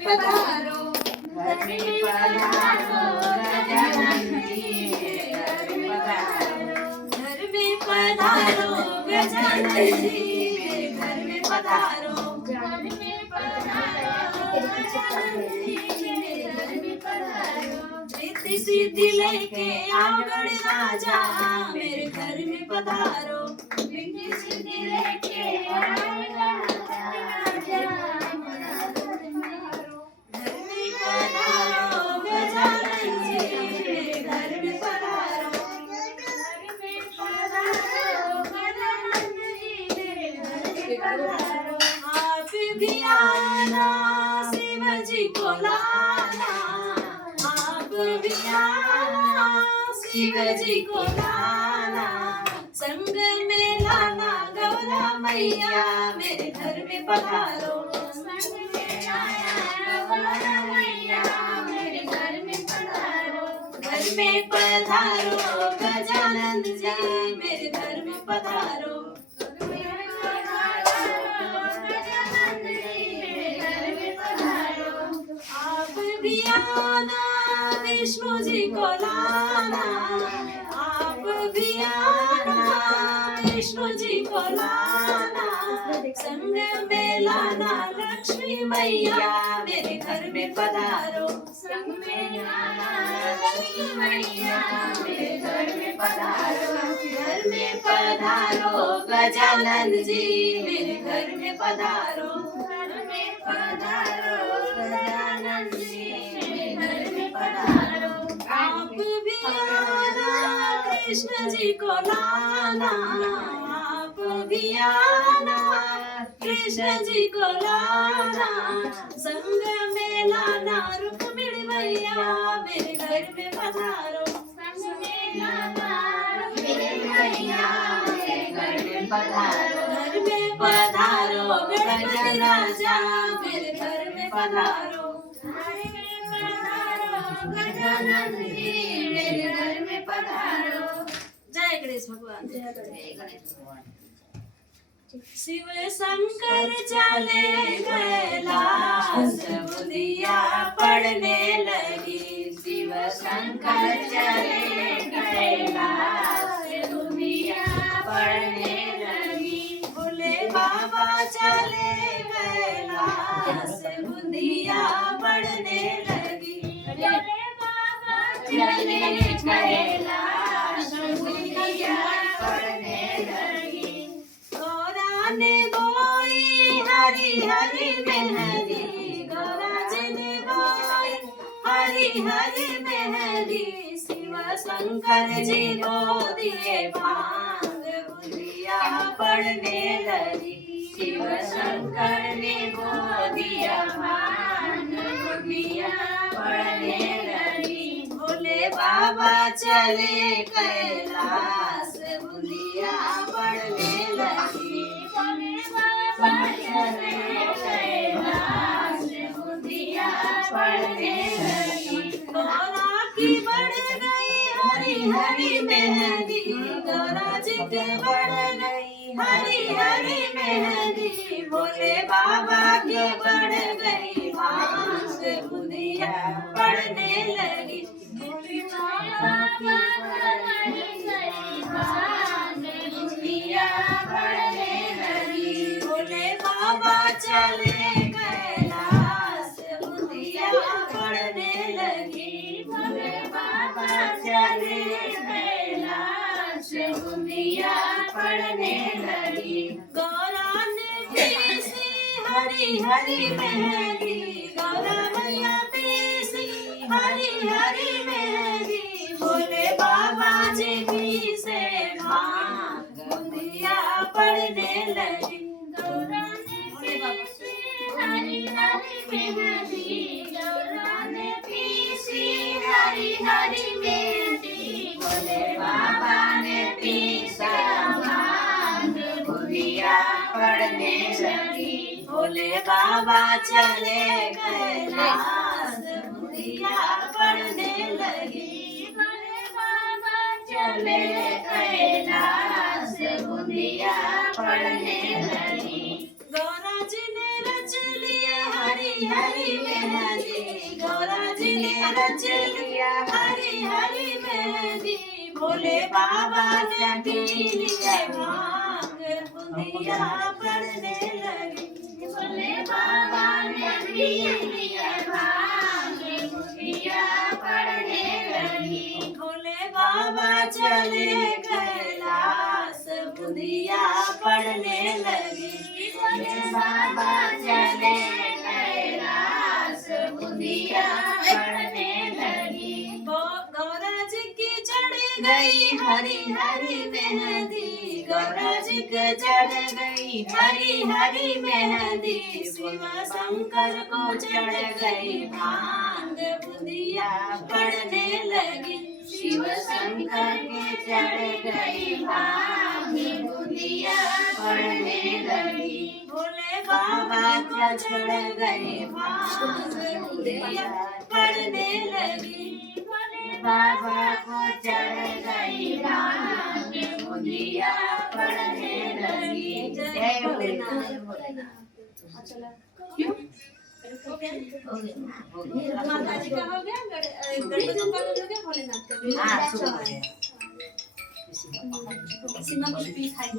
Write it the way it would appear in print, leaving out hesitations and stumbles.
पधारो घर में पधारो गजानन जी घर में पधारो घर में पधारो गजानन जी घर में पधारो घर में पधारो गजानन जी घर में पधारो रिद्धि सिद्धि लेके आओ गण राजा मेरे घर में पधारो रिद्धि सिद्धि लेके आओ आप भी आना शिव जी को लाना आप भी आना शिव जी को लाना संग में लाना गौरा मैया मेरे घर में पधारो संग में लाना गौरा मैया मेरे घर में पधारो घर में पधारो गजानन जी मेरे घर में पधारो विष्णु जी को लाना आप भी आना विष्णु जी को लाना संग में लाना लक्ष्मी मैया मेरे घर में पधारो संग में लाना लक्ष्मी मैया मेरे घर में पधारो घर में पधारो गजानन जी मेरे घर में पधारो घर में पधारो गजानन जी आप भी आना कृष्ण जी को लाना आप भी आना कृष्ण जी को लाना संग में लाना रुक्मिणी मैया मेरे घर में पधारो संग में लाना रुक्मिणी मैया मेरे घर में पधारो घर में पधारो गणपति राजा मेरे घर में पधारो गजानन जी मेरे घर में पधारो जय गणेश भगवान जय गणेश भगवान शिव शंकर चले कैलाश बुधिया पड़ने लगी शिव शंकर चले कैलाश बुधिया पड़ने लगी भोले बाबा चले कैलाश बुधिया पड़ने लगी भोले बाबा चले कैलाश बुधिया पड़ने लगी गौरा ने बोई हरी हरी मेहंदी गौरा जी ने बोई हरी हरी मेहंदी शिव शंकर जी को दिए भांग बुधिया पड़ने लगी शिव शंकर ने को दिया भांग बुधिया पड़ने लगी भोले बाबा चले कैलाश बुधिया पड़ने लगी भोले बाबा चले कैलाश बुधिया पड़ने लगी गौरा की बढ़ गई हरी हरी मेहंदी गौरा जी के बढ़ गई हरी हरी मेहंदी भोले बाबा की बढ़ गई भांग बुधिया पड़ने लगी भोले बाबा की बढ़ गई भांग बुधिया पड़ने लगी भोले बाबा चले कैलाश बुधिया पड़ने लगी भोले बाबा चले कैलाश बुधिया पड़ने लगी गौरा ने पीसी हरी हरी मेहंदी गौरा मैया पीसी हरी हरी मेहंदी भोले बाबा जी पीसे भांग बुधिया पड़ने लगी गौरा ने पीसी हरी हरी मेहंदी गौरा ने पीसी हरी हरी मेहंदी भोले बाबा ने पीसा भांग बुधिया पड़ने लगी भोले बाबा चले कैलाश बुधिया पड़ने लगी भोले बाबा चले कैलाश बुधिया पड़ने लगी गौरा जी ने रच लिए हरी हरी रच लिया हरी हरी मेहंदी भोले बाबा ने पी लिए भांग बुंदिया पड़ने लगी भोले बाबा ने पी लिए भांग बुंदिया पड़ने लगी भोले बाबा चले कैलाश बुंदिया पड़ने लगी भोले बाबा चले कैलाश बुंदिया पड़ने लगी गौरा जी की चढ़ गई हरी हरी मेहंदी गौरा जी के चढ़ गई हरी हरी मेहंदी शिव शंकर को चढ़ गई भांग बुंदिया पड़ने लगी शिव शंकर के चढ़ गई भांग बुंदिया पड़ने लगी भोले बाबा को चढ़ गई भांग बुंदिया पड़ने लगी भोले बाबा को चढ़ गई भांग बुंदिया पड़ने लगी जय भोलेनाथ क्यों माता जी का हो गया गणपति का हो गया भोलेनाथ का भी हो गया सीमा कुछ भी खाई